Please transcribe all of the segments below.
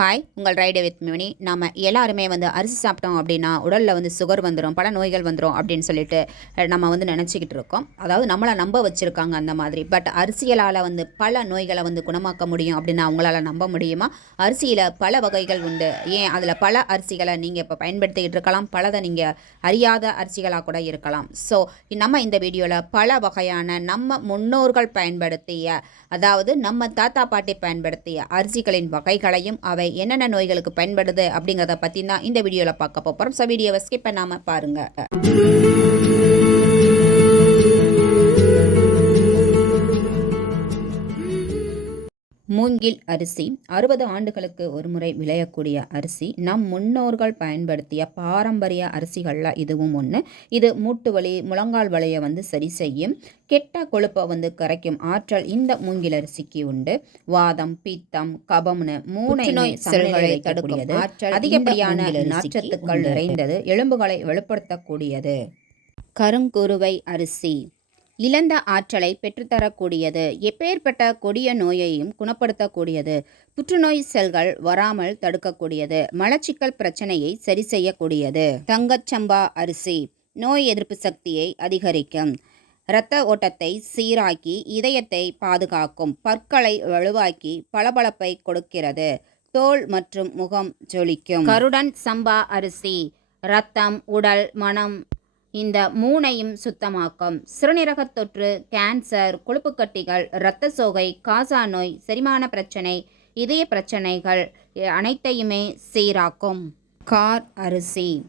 Hi உங்கள் ride with mini நம்ம எல்லாருமே வந்து அரிசி சாப்பிட்டோம் அப்படின்னா உடலில் வந்து சுகர் வந்துடும் பல நோய்கள் வந்துடும் அப்படின்னு சொல்லிட்டு நம்ம வந்து நினச்சிக்கிட்டு இருக்கோம். அதாவது நம்மளை நம்ப வச்சுருக்காங்க அந்த மாதிரி. பட் அரிசியலால் வந்து பல நோய்களை வந்து குணமாக்க முடியும் அப்படின்னு அவங்களால நம்ப முடியுமா? அரிசியில் பல வகைகள் உண்டு. ஏன் அதில் பல அரிசிகளை நீங்கள் இப்போ பயன்படுத்திக்கிட்டு இருக்கலாம் பலதை நீங்கள் அறியாத அரிசிகளாக கூட இருக்கலாம். ஸோ நம்ம இந்த வீடியோவில் பல வகையான நம்ம முன்னோர்கள் பயன்படுத்திய அதாவது நம்ம தாத்தா பாட்டி பயன்படுத்திய அரிசிகளின் வகைகளையும் அவை என்னென்ன நோய்களுக்கு பயன்படுது அப்படிங்கிறத பற்றி தான் இந்த வீடியோவில் பார்க்க போகிறோம் ஸோ வீடியோவை ஸ்கிப் பண்ணாமல் பாருங்கள் மூங்கில் அரிசி. அறுபது ஆண்டுகளுக்கு ஒருமுறை விளையக்கூடிய அரிசி. நம் முன்னோர்கள் பயன்படுத்திய பாரம்பரிய அரிசிகளில் இதுவும் ஒன்று இது மூட்டு வலி முழங்கால் வலியை வந்து சரி செய்யும். கெட்ட கொழுப்பை வந்து கரைக்கும் ஆற்றல் இந்த மூங்கில் அரிசிக்கு உண்டு. வாதம் பித்தம் கபம்னு மூணு நோய் செல்களை தடுக்கூடியது அதிகப்படியான நாற்றத்துக்கள் நிறைந்தது. எலும்புகளை வெளிப்படுத்தக்கூடியது கருங்குருவை அரிசி. இழந்த ஆற்றலை பெற்றுத்தரக்கூடியது. எப்பேற்பட்ட கொடிய நோயையும் குணப்படுத்தக்கூடியது. புற்றுநோய் செல்கள் வராமல் தடுக்கக்கூடியது. மலச்சிக்கல் பிரச்சனையை சரி செய்யக்கூடியது. தங்கச்சம்பா அரிசி நோய் எதிர்ப்பு சக்தியை அதிகரிக்கும். இரத்த ஓட்டத்தை சீராக்கி இதயத்தை பாதுகாக்கும். பற்களை வலுவாக்கி பளபளப்பை கொடுக்கிறது. தோல் மற்றும் முகம் ஜொலிக்கும். கருடன் சம்பா அரிசி ரத்தம் உடல் மனம் இந்த மூனையும் சுத்தமாக்கும். சிறுநீரகத் தொற்று கேன்சர் கொழுப்புக்கட்டிகள் இரத்த சோகை காசா நோய் செரிமான பிரச்சனை இதய பிரச்சனைகள் அனைத்தையுமே சீராக்கும். கார் அரிசி.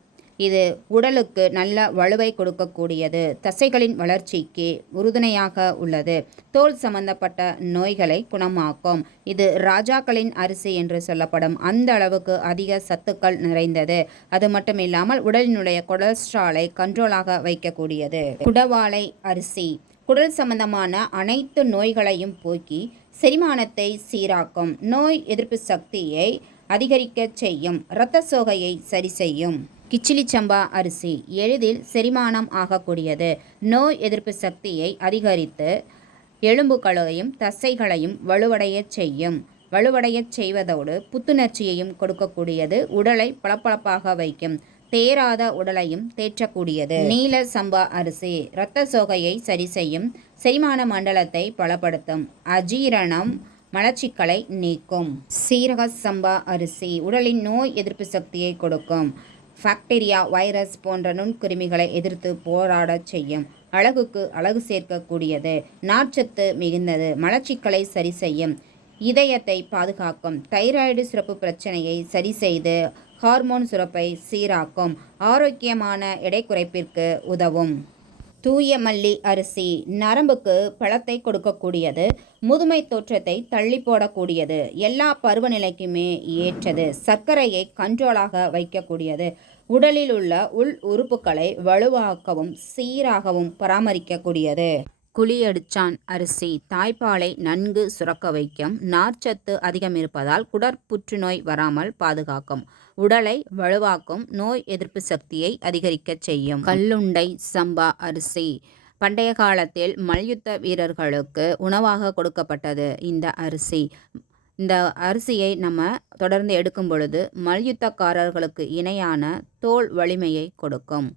இது உடலுக்கு நல்ல வலுவை கொடுக்கக்கூடியது. தசைகளின் வளர்ச்சிக்கு உறுதுணையாக உள்ளது. தோல் சம்பந்தப்பட்ட நோய்களை குணமாக்கும். இது ராஜாக்களின் அரிசி என்று சொல்லப்படும் அந்த அளவுக்கு அதிக சத்துக்கள் நிறைந்தது. அது மட்டும் இல்லாமல் உடலினுடைய கொலஸ்ட்ராலை கண்ட்ரோலாக வைக்கக்கூடியது. குடவாளை அரிசி. குடல் சம்பந்தமான அனைத்து நோய்களையும் போக்கி செரிமானத்தை சீராக்கும். நோய் எதிர்ப்பு சக்தியை அதிகரிக்கச் செய்யும். இரத்த சோகையை சரி செய்யும். கிச்சிலிச்சம்பா அரிசி எளிதில் செரிமானம் ஆகக்கூடியது. நோய் எதிர்ப்பு சக்தியை அதிகரித்து எலும்புகளையும் தசைகளையும் வலுவடையச் செய்யும். வலுவடையச் செய்வதோடு புத்துணர்ச்சியையும் கொடுக்கக்கூடியது. உடலை பளபளப்பாக வைக்கும். தேராத உடலையும் தேற்றக்கூடியது. நீல சம்பா அரிசி இரத்த சோகையை சரி செய்யும் செரிமான மண்டலத்தை பலப்படுத்தும். அஜீரணம் மலச்சிக்கலை நீக்கும். சீரக சம்பா அரிசி உடலின் நோய் எதிர்ப்பு சக்தியை கொடுக்கும். பாக்டீரியா வைரஸ் போன்ற நுண்கிருமிகளை எதிர்த்து போராடச் செய்யும் அழகுக்கு அழகு சேர்க்கக்கூடியது. நார்ச்சத்து மிகுந்தது. மலச்சிக்கலை சரி செய்யும். இதயத்தை பாதுகாக்கும். தைராய்டு சுரப்பு பிரச்சனையை சரி செய்து ஹார்மோன் சுரப்பை சீராக்கும். ஆரோக்கியமான எடை குறைப்பிற்கு உதவும். தூய மல்லி அரிசி நரம்புக்கு பழத்தை கொடுக்கக்கூடியது. முதுமை தோற்றத்தை தள்ளி போடக்கூடியது. எல்லா பருவநிலைக்குமே ஏற்றது. சர்க்கரையை கண்ட்ரோலாக வைக்கக்கூடியது. உடலில் உள்ள உள் உறுப்புகளை வலுவாக்கவும் சீராகவும் பராமரிக்கக்கூடியது. குழியடிச்சான் அரிசி. தாய்ப்பாலை நன்கு சுரக்க வைக்கும். நார்ச்சத்து அதிகம் இருப்பதால் குடற்புற்றுநோய் வராமல் பாதுகாக்கும். உடலை வலுவாக்கும் நோய் எதிர்ப்பு சக்தியை அதிகரிக்கச் செய்யும். கல்லுண்டை சம்பா அரிசி. பண்டைய காலத்தில் மல்யுத்த வீரர்களுக்கு உணவாக கொடுக்கப்பட்டது. இந்த அரிசி இந்த அரிசியை நம்ம தொடர்ந்து எடுக்கும் பொழுது மல்யுத்தக்காரர்களுக்கு இணையான தோல் வலிமையை கொடுக்கும்.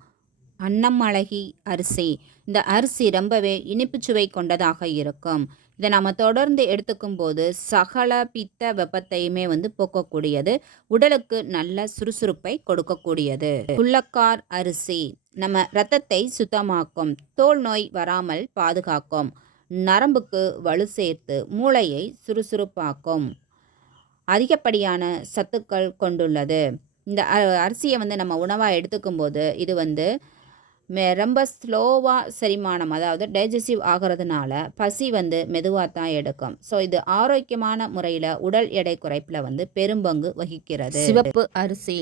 அன்னமழகி அரிசி. இந்த அரிசி ரொம்பவே இனிப்பு சுவை கொண்டதாக இருக்கும். இதை நம்ம தொடர்ந்து எடுத்துக்கும் போது சகல பித்த வெப்பத்தையுமே வந்து போக்கக்கூடியது. உடலுக்கு நல்ல சுறுசுறுப்பை கொடுக்கக்கூடியது. குள்ளக்கார் அரிசி. நம்ம இரத்தத்தை சுத்தமாக்கும். தோல் நோய் வராமல் பாதுகாக்கும். நரம்புக்கு வலு சேர்த்து மூளையை சுறுசுறுப்பாக்கும். அதிகப்படியான சத்துக்கள் கொண்டுள்ளது. இந்த அரிசியை வந்து நம்ம உணவாக எடுத்துக்கும் போது இது வந்து ரொம்ப ஸ்லோவாக செரிமானம் அதாவது டைஜஸ்டிவ் ஆகிறதுனால பசி வந்து மெதுவாக தான் எடுக்கும். ஸோ இது ஆரோக்கியமான முறையில் உடல் எடை குறைப்பில் வந்து பெரும்பங்கு வகிக்கிறது. சிவப்பு அரிசி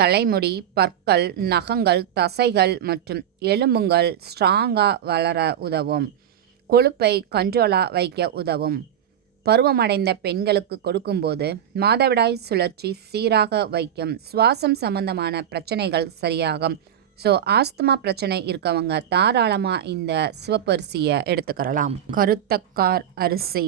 தலைமுடி பற்கள் நகங்கள் தசைகள் மற்றும் எலும்புங்கள் ஸ்ட்ராங்காக வளர உதவும். கொழுப்பை கண்ட்ரோலாக வைக்க உதவும். பருவமடைந்த பெண்களுக்கு கொடுக்கும்போது மாதவிடாய் சுழற்சி சீராக வைக்கும். சுவாசம் சம்பந்தமான பிரச்சனைகள் சரியாகும். ஸோ ஆஸ்துமா பிரச்சனை இருக்கவங்க தாராளமாக இந்த சிவப்பரிசியை எடுத்துக்கிறலாம். கருத்தக்கார் அரிசி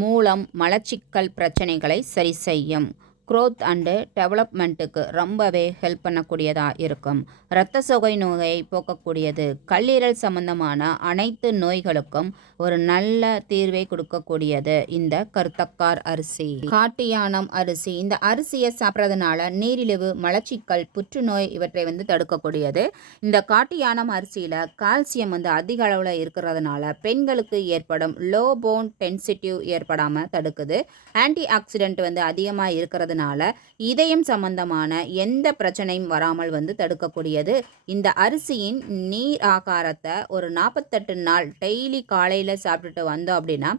மூலம் மலச்சிக்கல் பிரச்சனைகளை சரி செய்யும். க்ரோத் அண்டு டெவலப்மெண்ட்டுக்கு ரொம்பவே ஹெல்ப் பண்ணக்கூடியதாக இருக்கும். இரத்த சோகை நோயை போக்கக்கூடியது. கல்லீரல் சம்பந்தமான அனைத்து நோய்களுக்கும் ஒரு நல்ல தீர்வை கொடுக்கக்கூடியது இந்த கருத்தக்கார் அரிசி. காட்டியானம் அரிசி. இந்த அரிசியை சாப்பிட்றதுனால நீரிழிவு மலச்சிக்கல் புற்றுநோய் இவற்றை வந்து தடுக்கக்கூடியது. இந்த காட்டியானம் அரிசியில் கால்சியம் வந்து அதிக அளவில் இருக்கிறதுனால பெண்களுக்கு ஏற்படும் லோ போன் டென்சிட்டிவ் ஏற்படாமல் தடுக்குது. ஆன்டி ஆக்சிடென்ட் வந்து அதிகமாக இருக்கிறது இருக்கிறதுனால இதயம் சம்பந்தமான எந்த பிரச்சனையும் வராமல் வந்து தடுக்கக்கூடியது. இந்த அரிசியின் நீர் ஆகாரத்தை ஒரு நாற்பத்தெட்டு நாள் டெய்லி காலையில் சாப்பிட்டுட்டு வந்தோம் அப்படின்னா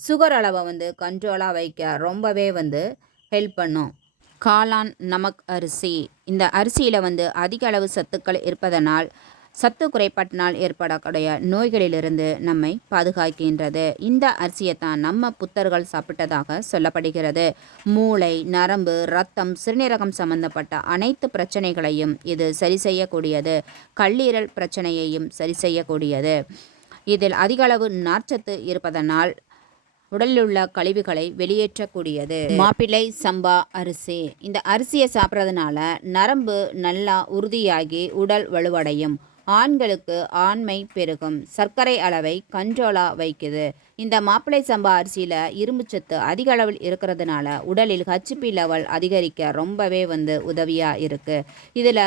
சுகர் அளவை வந்து கண்ட்ரோலாக வைக்க ரொம்பவே வந்து ஹெல்ப் பண்ணும். காளான் நமக் அரிசி. இந்த அரிசியில் வந்து அதிக அளவு சத்துக்கள் இருப்பதனால் சத்து குறைபாட்டினால் ஏற்படக்கூடிய நோய்களிலிருந்து நம்மை பாதுகாக்கின்றது. இந்த அரிசியை தான் நம்ம புத்தர்கள் சாப்பிட்டதாக சொல்லப்படுகிறது. மூளை நரம்பு ரத்தம் சிறுநீரகம் சம்பந்தப்பட்ட அனைத்து பிரச்சனைகளையும் இது சரி செய்யக்கூடியது. கல்லீரல் பிரச்சனையையும் சரி செய்யக்கூடியது. இதில் அதிக அளவு நார்ச்சத்து இருப்பதனால் உடலில் உள்ள கழிவுகளை வெளியேற்றக்கூடியது. மாப்பிள்ளை சம்பா அரிசி. இந்த அரிசியை சாப்பிட்றதுனால நரம்பு நல்லா உறுதியாகி உடல் வலுவடையும். ஆண்களுக்கு ஆண்மை பெருகும். சர்க்கரை அளவை கண்ட்ரோலாக வைக்குது. இந்த மாப்பிள்ளை சம்பா அரிசியில் இரும்புச்சத்து அதிக அளவில் இருக்கிறதுனால உடலில் ஹச்பி லெவல் அதிகரிக்க ரொம்பவே வந்து உதவியாக இருக்குது இதில்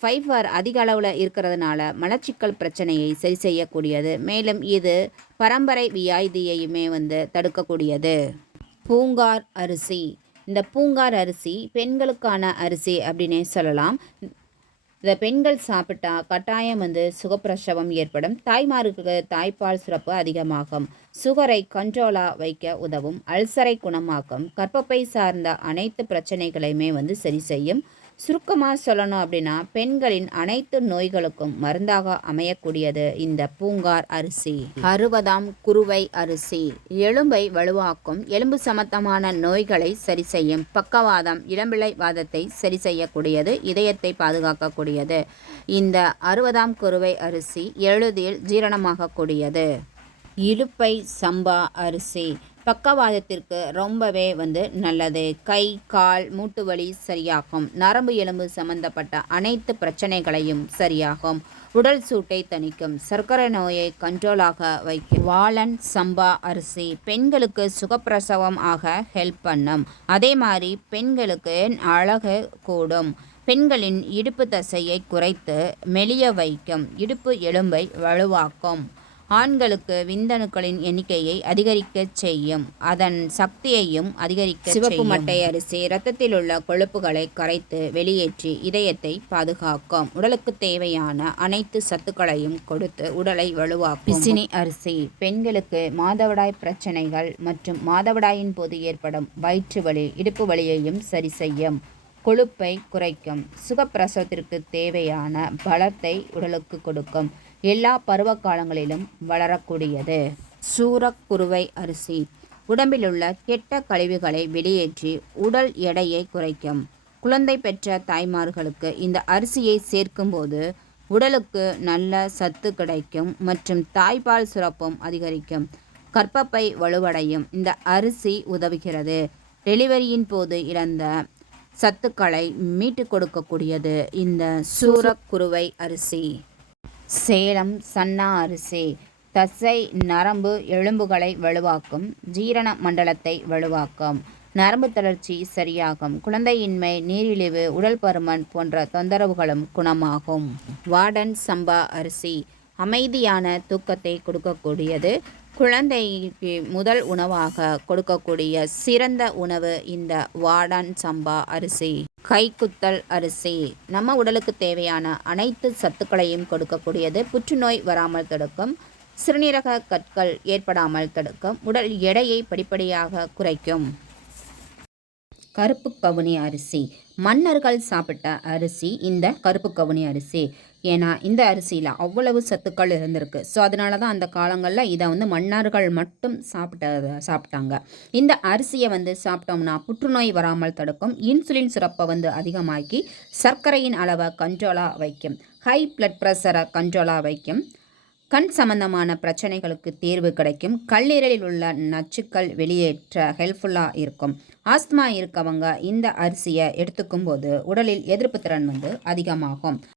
ஃபைபர் அதிக அளவில் இருக்கிறதுனால மலச்சிக்கல் பிரச்சனையை சரி செய்யக்கூடியது. மேலும் இது பரம்பரை வியாதியையுமே வந்து தடுக்கக்கூடியது. பூங்கார் அரிசி. இந்த பூங்கார் அரிசி பெண்களுக்கான அரிசி அப்படின்னே சொல்லலாம். இதை பெண்கள் சாப்பிட்டா கட்டாயம் வந்து சுகப்பிரசவம் ஏற்படும். தாய்மாருக்கு தாய்ப்பால் சுரப்பு அதிகமாகும். சுகரை கண்ட்ரோலாக வைக்க உதவும். அல்சரை குணமாக்கும். கற்பப்பை சார்ந்த அனைத்து பிரச்சனைகளையுமே வந்து சரி செய்யும். சுருக்கமாக சொல்லணும் அப்படின்னா பெண்களின் அனைத்து நோய்களுக்கும் மருந்தாக அமையக்கூடியது இந்த பூங்கார் அரிசி. அறுபதாம் குருவை அரிசி. எலும்பை வலுவாக்கும் எலும்பு சம்பந்தமான நோய்களை சரி செய்யும் பக்கவாதம் இளம்பிள்ளை வாதத்தை சரி செய்யக்கூடியது இதயத்தை பாதுகாக்கக்கூடியது. இந்த அறுபதாம் குருவை அரிசி எளிதில் ஜீரணமாகக்கூடியது. இலுப்பை சம்பா அரிசி. பக்கவாதத்திற்கு ரொம்பவே வந்து நல்லது. கை கால் மூட்டு வலி சரியாகும். நரம்பு எலும்பு சம்பந்தப்பட்ட அனைத்து பிரச்சனைகளையும் சரியாகும். உடல் சூட்டை தணிக்கும். சர்க்கரை நோயை கண்ட்ரோலாக வைக்கும். வாழன் சம்பா அரிசி பெண்களுக்கு சுகப்பிரசவம் ஆக ஹெல்ப் பண்ணும். அதே மாதிரி பெண்களுக்கு அழகு கூடும். பெண்களின் இடுப்பு தசையை குறைத்து மெலிய வைக்கும். இடுப்பு எலும்பை வலுவாக்கும். ஆண்களுக்கு விந்தணுக்களின் எண்ணிக்கையை அதிகரிக்கச் செய்யும். அதன் சக்தியையும் அதிகரிக்க சிவப்பு மட்டை அரிசி இரத்தத்தில் உள்ள கொழுப்புகளை கரைத்து வெளியேற்றி இதயத்தை பாதுகாக்கும். உடலுக்கு தேவையான அனைத்து சத்துக்களையும் கொடுத்து உடலை வலுவாக்கும். பிசினி அரிசி. பெண்களுக்கு மாதவிடாய் பிரச்சனைகள் மற்றும் மாதவிடாயின் போது ஏற்படும் வயிற்று வலி இடுப்பு வலியையும் சரி செய்யும். கொழுப்பை குறைக்கும். சுகப்பிரசவத்திற்கு தேவையான பலத்தை உடலுக்கு கொடுக்கும். எல்லா பருவ காலங்களிலும் வளரக்கூடியது சூரக்குருவை அரிசி. உடம்பிலுள்ள கெட்ட கழிவுகளை வெளியேற்றி உடல் எடையை குறைக்கும். குழந்தை பெற்ற தாய்மார்களுக்கு இந்த அரிசியை சேர்க்கும்போது உடலுக்கு நல்ல சத்து கிடைக்கும் மற்றும் தாய்ப்பால் சுரப்பும் அதிகரிக்கும். கற்பப்பை வலுவடையும் இந்த அரிசி உதவுகிறது. டெலிவரியின் போது இழந்த சத்துக்களை மீட்டு கொடுக்கக்கூடியது இந்த சூரக்குருவை அரிசி. சேலம் சன்னா அரிசி தசை நரம்பு எலும்புகளை வலுவாக்கும். ஜீரண மண்டலத்தை வலுவாக்கும். நரம்பு தளர்ச்சி சரியாகும். குழந்தையின்மை நீரிழிவு உடல் பருமன் போன்ற தொந்தரவுகளும் குணமாகும். வார்டன் சம்பா அரிசி. அமைதியான தூக்கத்தை கொடுக்கக்கூடியது. குழந்தைக்கு முதல் உணவாக கொடுக்கக்கூடிய சிறந்த உணவு இந்த வாடன் சம்பா அரிசி. கைக்குத்தல் அரிசி. நம்ம உடலுக்கு தேவையான அனைத்து சத்துக்களையும் கொடுக்கக்கூடியது புற்றுநோய் வராமல் தடுக்கும். சிறுநீரக கற்கள் ஏற்படாமல் தடுக்கும். உடல் எடையை படிப்படியாக குறைக்கும். கருப்பு கவுனி அரிசி. மன்னர்கள் சாப்பிட்ட அரிசி இந்த கருப்பு கவுனி அரிசி. ஏன்னா இந்த அரிசியில் அவ்வளவு சத்துக்கள் இருந்திருக்கு. ஸோ அதனால தான் அந்த காலங்களில் இதை வந்து மன்னர்கள் மட்டும் சாப்பிட்ட சாப்பிட்டாங்க. இந்த அரிசியை வந்து சாப்பிட்டோம்னா புற்றுநோய் வராமல் தடுக்கும். இன்சுலின் சுரப்பை வந்து அதிகமாக்கி சர்க்கரையின் அளவை கண்ட்ரோலாக வைக்கும். ஹை பிளட் ப்ரெஷரை கண்ட்ரோலாக வைக்கும். கண் சம்பந்தமான பிரச்சனைகளுக்கு தீர்வு கிடைக்கும். கல்லீரலில் உள்ள நச்சுக்கள் வெளியேற்ற ஹெல்ப்ஃபுல்லாக இருக்கும். ஆஸ்துமா இருக்கவங்க இந்த அரிசியை எடுத்துக்கும் போது உடலில் எதிர்ப்பு திறன் வந்து அதிகமாகும்.